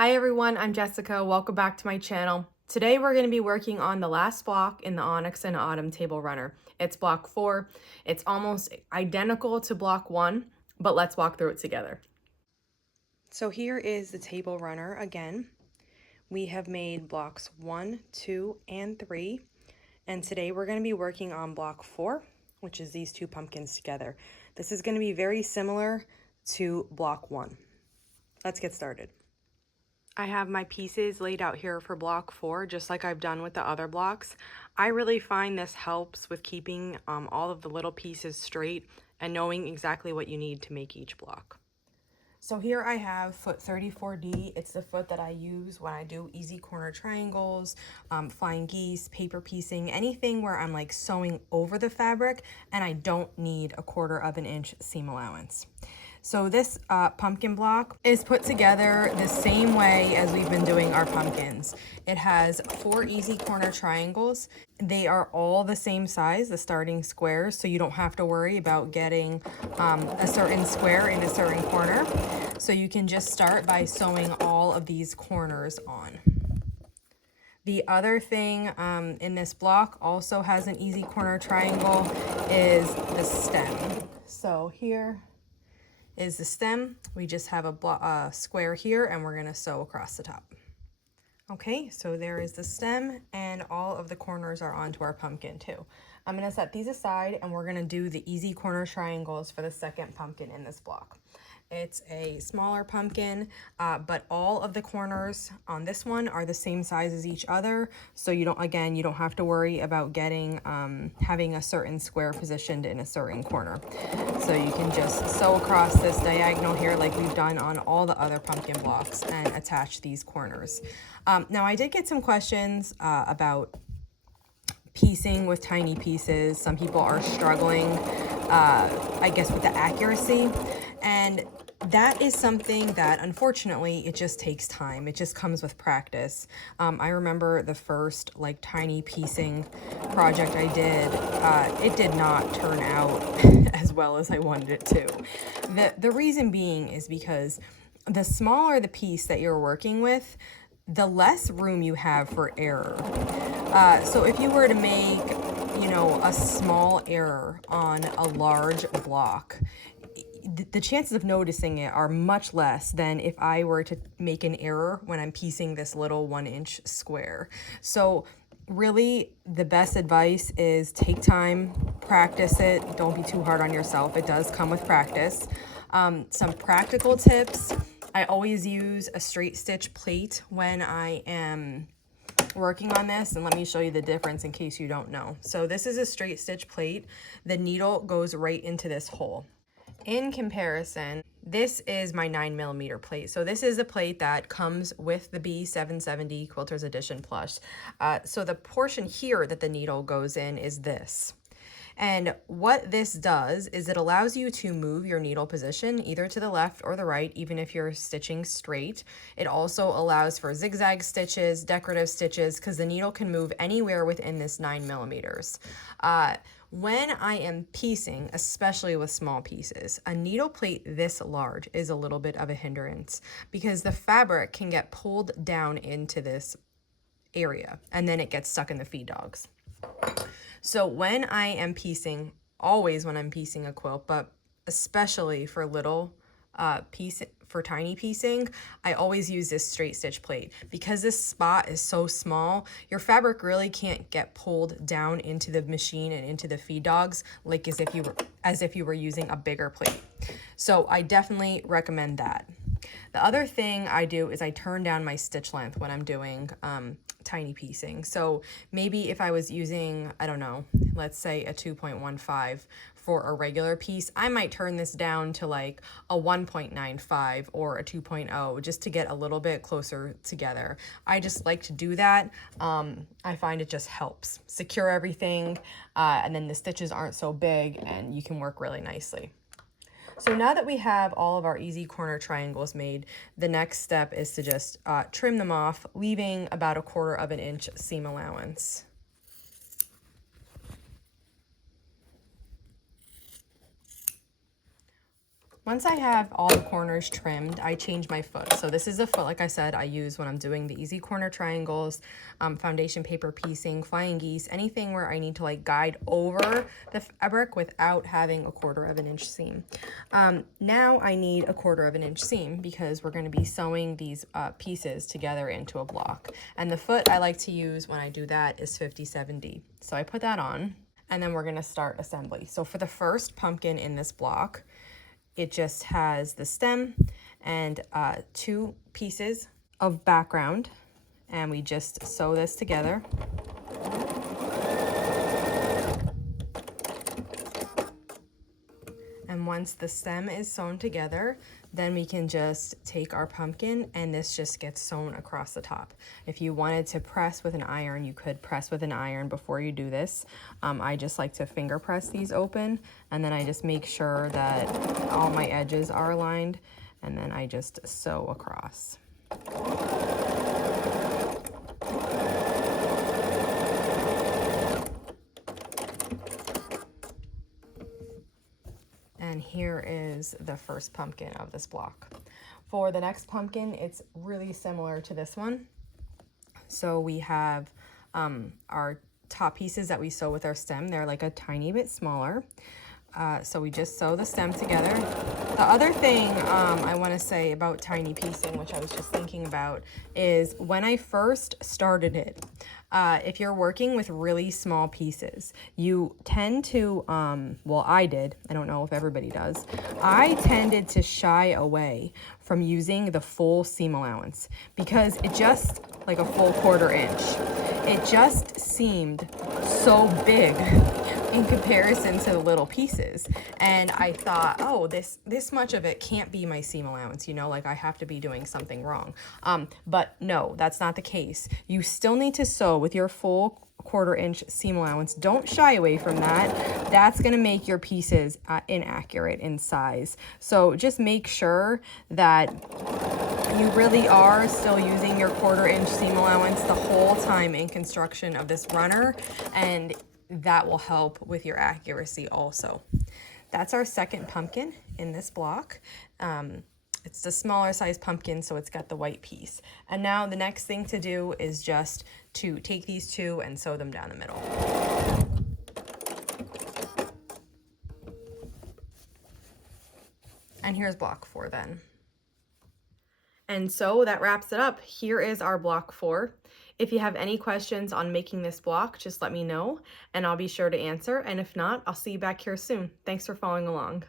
Hi everyone, I'm Jessica. Welcome back to my channel. Today we're going to be working on the last block in the Onyx and Autumn table runner. It's block 4. It's almost identical to block 1, but let's walk through it together. So here is the table runner again. We have made blocks 1, 2, and 3. And today we're going to be working on block 4, which is these two pumpkins together. This is going to be very similar to block 1. Let's get started. I have my pieces laid out here for block 4, just like I've done with the other blocks. I really find this helps with keeping all of the little pieces straight and knowing exactly what you need to make each block. So here I have foot 34D. It's the foot that I use when I do easy corner triangles, flying geese, paper piecing, anything where I'm like sewing over the fabric and I don't need a 1/4 inch seam allowance. So this pumpkin block is put together the same way as we've been doing our pumpkins. It has 4 easy corner triangles. They are all the same size, the starting squares, so you don't have to worry about getting a certain square in a certain corner. So you can just start by sewing all of these corners on. The other thing in this block also has an easy corner triangle is the stem. So here is the stem. We just have a square here and we're gonna sew across the top. Okay, so there is the stem and all of the corners are onto our pumpkin too. I'm gonna set these aside and we're gonna do the easy corner triangles for the second pumpkin in this block. It's a smaller pumpkin, but all of the corners on this one are the same size as each other. So you don't have to worry about getting, having a certain square positioned in a certain corner. So you can just sew across this diagonal here like we've done on all the other pumpkin blocks and attach these corners. Now I did get some questions about piecing with tiny pieces. Some people are struggling, I guess, with the accuracy. And that is something that, unfortunately, it just takes time. It just comes with practice. I remember the first, like, tiny piecing project I did. It did not turn out as well as I wanted it to. The reason being is because the smaller the piece that you're working with, the less room you have for error. So if you were to make, a small error on a large block, the chances of noticing it are much less than if I were to make an error when I'm piecing this little 1-inch square. So really, the best advice is take time, practice it. Don't be too hard on yourself. It does come with practice. Some practical tips. I always use a straight stitch plate when I am working on this, and let me show you the difference in case you don't know. So this is a straight stitch plate. The needle goes right into this hole. In comparison, this is my 9mm plate. So this is a plate that comes with the B770 Quilters Edition Plush. So the portion here that the needle goes in is this. And what this does is it allows you to move your needle position either to the left or the right, even if you're stitching straight. It also allows for zigzag stitches, decorative stitches, because the needle can move anywhere within this 9mm. When I am piecing, especially with small pieces, a needle plate this large is a little bit of a hindrance because the fabric can get pulled down into this area and then it gets stuck in the feed dogs. So when I am piecing, always when I'm piecing a quilt, but especially for little for tiny piecing, I always use this straight stitch plate. Because this spot is so small, your fabric really can't get pulled down into the machine and into the feed dogs like as if you were using a bigger plate. So I definitely recommend that. The other thing I do is I turn down my stitch length when I'm doing tiny piecing. So maybe if I was using, I don't know, let's say a 2.15 for a regular piece, I might turn this down to like a 1.95 or a 2.0 just to get a little bit closer together. I just like to do that. I find it just helps secure everything, and then the stitches aren't so big and you can work really nicely. So now that we have all of our easy corner triangles made, the next step is to just trim them off, leaving about a 1/4 inch seam allowance. Once I have all the corners trimmed, I change my foot. So this is the foot, like I said, I use when I'm doing the easy corner triangles, foundation paper piecing, flying geese, anything where I need to like guide over the fabric without having a 1/4 of an inch seam. Now I need a 1/4 of an inch seam because we're going to be sewing these pieces together into a block. And the foot I like to use when I do that is 57D. So I put that on, and then we're going to start assembly. So for the first pumpkin in this block, it just has the stem and 2 pieces of background, and we just sew this together. And once the stem is sewn together, then we can just take our pumpkin and this just gets sewn across the top. If you wanted to press with an iron, you could press with an iron before you do this. I just like to finger press these open, and then I just make sure that all my edges are aligned, and then I just sew across. And here is the first pumpkin of this block. For the next pumpkin, it's really similar to this one. So we have our top pieces that we sew with our stem. They're like a tiny bit smaller. So we just sew the stem together. The other thing I want to say about tiny piecing, which I was just thinking about, is when I first started it, if you're working with really small pieces, you tend to, well, I did, I don't know if everybody does, I tended to shy away from using the full seam allowance because it just, like a full 1/4 inch, it just seemed so big in comparison to the little pieces. And I thought, oh, this much of it can't be my seam allowance, you know, like I have to be doing something wrong. But no, that's not the case. You still need to sew with your full 1/4 inch seam allowance. Don't shy away from that. That's going to make your pieces inaccurate in size. So just make sure that you really are still using your 1/4 inch seam allowance the whole time in construction of this runner, and that will help with your accuracy also. That's our second pumpkin in this block. It's the smaller size pumpkin, so it's got the white piece. And now the next thing to do is just to take these 2 and sew them down the middle. And here's block 4 then. And so that wraps it up. Here is our block 4. If you have any questions on making this block, just let me know and I'll be sure to answer. And if not, I'll see you back here soon. Thanks for following along.